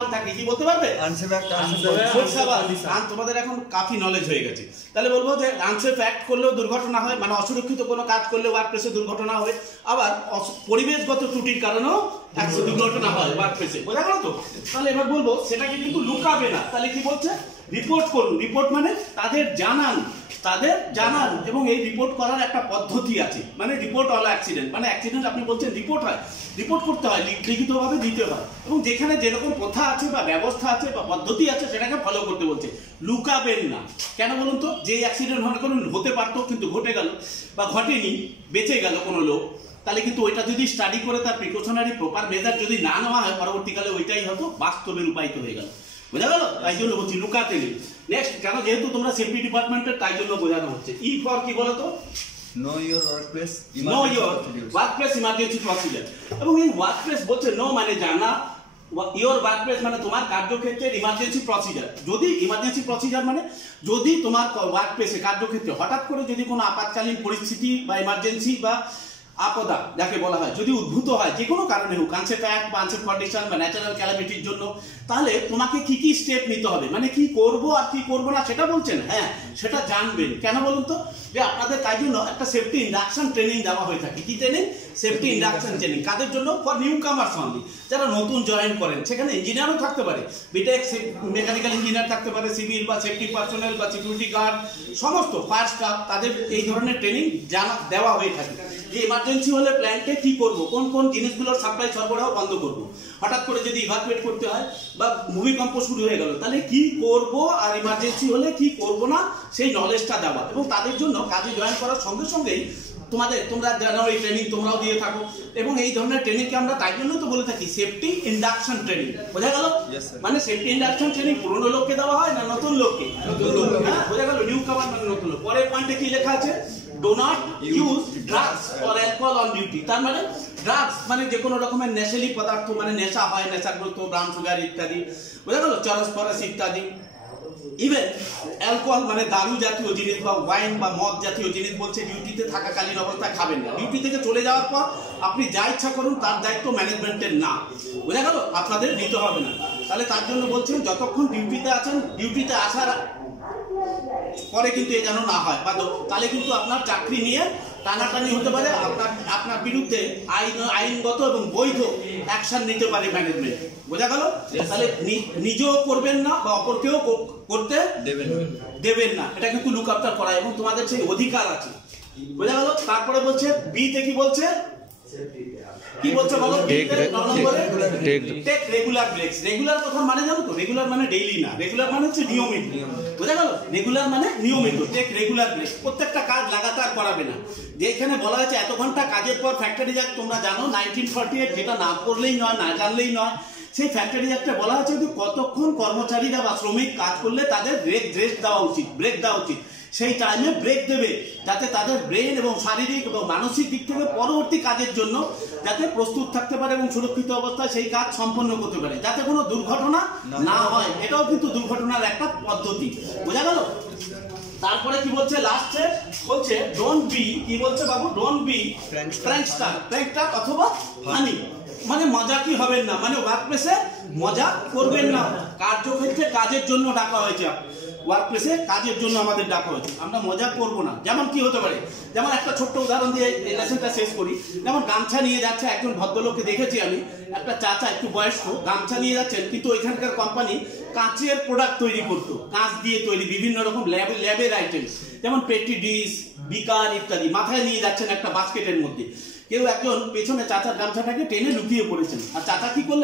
থাকে কি বলতে পারবে? তোমাদের এখন কাফি নলেজ হয়ে গেছে, তাহলে বলবো যে আনসেফ অ্যাক্ট করলেও দুর্ঘটনা হয়, মানে অসুরক্ষিত কোনো কাজ করলে ওয়ার্কপ্লেসে দুর্ঘটনা হয়, আবার পরিবেশগত ত্রুটির কারণেও দুর্ঘটনা হয় ওয়ার্কপ্লেসে। বোঝা গেল তো? তাহলে এবার বলবো সেটাকে কিন্তু লুকাবে না। তাহলে কি বলছে? রিপোর্ট করুন। রিপোর্ট মানে তাদের জানান এবং এই রিপোর্ট করার একটা পদ্ধতি আছে। মানে রিপোর্ট অল অ্যাক্সিডেন্ট, মানে অ্যাক্সিডেন্ট আপনি বলছেন রিপোর্ট হয়, রিপোর্ট করতে হয়, লিখিতভাবে দিতে হয়, এবং যেখানে যেরকম প্রথা আছে বা ব্যবস্থা আছে বা পদ্ধতি আছে সেটাকে ফলো করতে বলছে। লুকাবেন না। কেন বলুন তো? যে অ্যাক্সিডেন্ট মনে করুন হতে পারতো কিন্তু ঘটে গেল বা ঘটেনি, বেঁচে গেল কোনো লোক, তাহলে কিন্তু ওইটা যদি স্টাডি করে তার প্রিকশনারি প্রপার মেজার যদি না নেওয়া হয়, পরবর্তীকালে ওইটাই হয়তো বাস্তবে রূপায়িত হয়ে গেল। বোঝা গেল? তাই জন্য বলছি লুকাতে নেই। নেক্সট, কেন? যেহেতু তোমরা সেফটি ডিপার্টমেন্টের, তাই জন্য বোঝানো হচ্ছে। ই ফর কি বলতো? Know your workplace emergency procedure. এবং এই ওয়ার্কপ্লেস বলছে নো মানে জানা, ইওর ওয়ার্কপ্লেস মানে তোমার কার্যক্ষেত্রের ইমার্জেন্সি প্রসিজার। যদি ইমার্জেন্সি প্রসিজার মানে যদি তোমার ওয়ার্কপ্লেসে কার্যক্ষেত্রে হঠাৎ করে যদি কোনো আপাতকালীন পরিস্থিতি বা ইমার্জেন্সি বা আপদা যাকে বলা হয় যদি উদ্ভূত হয়, যে কোনো কারণে হোক, আনসেফ অ্যাক্ট বা আনসেফ কন্ডিশন বা ন্যাচারাল ক্যালামিটির জন্য, তাহলে তোমাকে কি কি স্টেপ নিতে হবে, মানে কি করব আর কি করব না সেটা বলছেন। হ্যাঁ, সেটা জানবেন। কেন বলুন তো? যে আপনাদের তাই জন্য একটা সেফটি ইন্ডাকশন ট্রেনিং দেওয়া হয়ে থাকে। কি ট্রেনিং? Safety induction training. কাদের জন্য? ফর নিউ কামার্স অনলি, যারা নতুন জয়েন করেন। সেখানে ইঞ্জিনিয়ারও থাকতে পারে, বিটেক মেকানিক্যাল ইঞ্জিনিয়ার থাকতে পারে, সিভিল বা সেফটি পার্সোনাল বা সিকিউরিটি গার্ড, সমস্ত ফায়ার স্টাফ, তাদের এই ধরনের ট্রেনিং দেওয়া হয়ে থাকে। যে ইমার্জেন্সি হলে প্ল্যান্টে কি করব, কোন কোন জিনিসগুলোর সাপ্লাই সরবরাহ বন্ধ করব, হঠাৎ করে যদি ইভাকুয়েট করতে হয় বা ভূমিকম্প শুরু হয়ে গেল, তাহলে কি করব আর ইমার্জেন্সি হলে কি করব না, সেই নলেজটা দেওয়া। এবং তাদের জন্য কাজে জয়েন করার সঙ্গে সঙ্গেই তোমরা জানো এই ট্রেনিং তোমরাও দিয়ে থাকো, এবং এই ধরনের ট্রেনিংকে আমরা তাই জন্য তো বলে থাকি সেফটি ইন্ডাকশন ট্রেনিং। বোঝা গেল? মানে সেফটি ইন্ডাকশন ট্রেনিং পুরনো লোককে দেওয়া হয় না নতুন লোককে? হ্যাঁ, বোঝা গেল? নিউ কামার মানে নতুন লোক। পরের পয়েন্টে কি লেখা আছে? Do not use drugs or alcohol on duty. তার মানে ড্রাগস মানে যে কোনো রকমের নেশালি পদার্থ, মানে নেশা হয়, নেশাগ্রস্ত, ব্রাউন সুগার ইত্যাদি, বোঝা গেল? চরস ফরস ইত্যাদি। ইভেন অ্যালকোহল মানে দারু জাতীয় জিনিস বা ওয়াইন বা মদ জাতীয় জিনিস বলছে ডিউটিতে থাকাকালীন অবস্থায় খাবেন না। ডিউটি থেকে চলে যাওয়ার পর আপনি যা ইচ্ছা করুন, তার দায়িত্ব ম্যানেজমেন্টের না। বোঝা গেল? আপনাদের নিতে হবে না। তাহলে তার জন্য বলছেন যতক্ষণ ডিউটিতে আছেন, ডিউটিতে আসার পরে কিন্তু এ যেন না হয়, বা তাহলে কিন্তু আপনার চাকরি নিয়ে টানাটানি হতে পারে, আপনার বিরুদ্ধে আইনগত এবং বৈধ অ্যাকশন নিতে পারে ম্যানেজমেন্ট। বোঝা গেল? তাহলে নিজেও করবেন না বা অপরকেও করতে দেবেন না। এটা কিন্তু লুক আফটার করা, এবং তোমাদের সেই অধিকার আছে। বোঝা গেল? তারপরে বলছে বিতে কি বলছে? কি বলছে বলো? Take regular ব্রেকস। রেগুলার কথা মানে জানো তো? রেগুলার মানে ডেইলি না, রেগুলার মানে হচ্ছে নিয়মিত। বোঝা গেল? রেগুলার মানে নিয়মিত। Take regular breaks. প্রত্যেকটা কাজ লাগাতার করাবে না। যেখানে বলা হয়েছে এত ঘন্টা কাজের পর ফ্যাক্টরি অ্যাক্ট, তোমরা জানো 1948, যেটা না করলেই নয়, না জানলেই নয়। সেই ফ্যাক্টরি অ্যাক্টে বলা হয়েছে যে কতক্ষণ কর্মচারীরা বা শ্রমিক কাজ করলে তাদের রেস্ট দেওয়া উচিত, ব্রেক দেওয়া উচিত। সেই টাইমে ব্রেক দেবে, যাতে তাদের ব্রেন এবং শারীরিক এবং মানসিক দিক থেকে পরবর্তী কাজের জন্য যাতে প্রস্তুত থাকতে পারে এবং সুরক্ষিত অবস্থায় সেই কাজ সম্পন্ন করতে পারে, যাতে কোনো দুর্ঘটনা না হয়। এটাও কিন্তু দুর্ঘটনার একটা পদ্ধতি। বোঝা গেল? তারপরে কি বলছে লাস্টে? বলছে ডোন্ট বি, কি বলছে বাবু? ডোন্ট বি প্র্যাঙ্কস্টার অথবা ফানি, মানে মজা কি হবেন না, মানে ওয়ার্কপ্লেসে মজা করবেন না। কার্যক্ষেত্রে কাজের জন্য ডাকা হয়েছে, ওয়ার্কপ্লেসে কাজের জন্য আমাদের ডাকা হয়েছে, আমরা মজা করব না। যেমন কি হতে পারে? যেমন একটা ছোট্ট উদাহরণ দিয়ে এই লেসনটা শেষ করি। যেমন গামছা নিয়ে যাচ্ছে একজন ভদ্রলোককে দেখেছি আমি, একটা চাচা একটু বয়স্ক, গামছা নিয়ে যাচ্ছেন, কিন্তু ওইখানকার কোম্পানি কাঁচের প্রোডাক্ট তৈরি করতো, কাঁচ দিয়ে তৈরি বিভিন্ন রকম ল্যাবের আইটেম, যেমন পেটি ডিশ, বিকার ইত্যাদি, মাথায় নিয়ে যাচ্ছেন একটা বাস্কেটের মধ্যে। কেউ একজন পেছনে চাচার গামছাটাকে টেনে লুকিয়ে পড়েছেন, আর চাচা কি করলেন?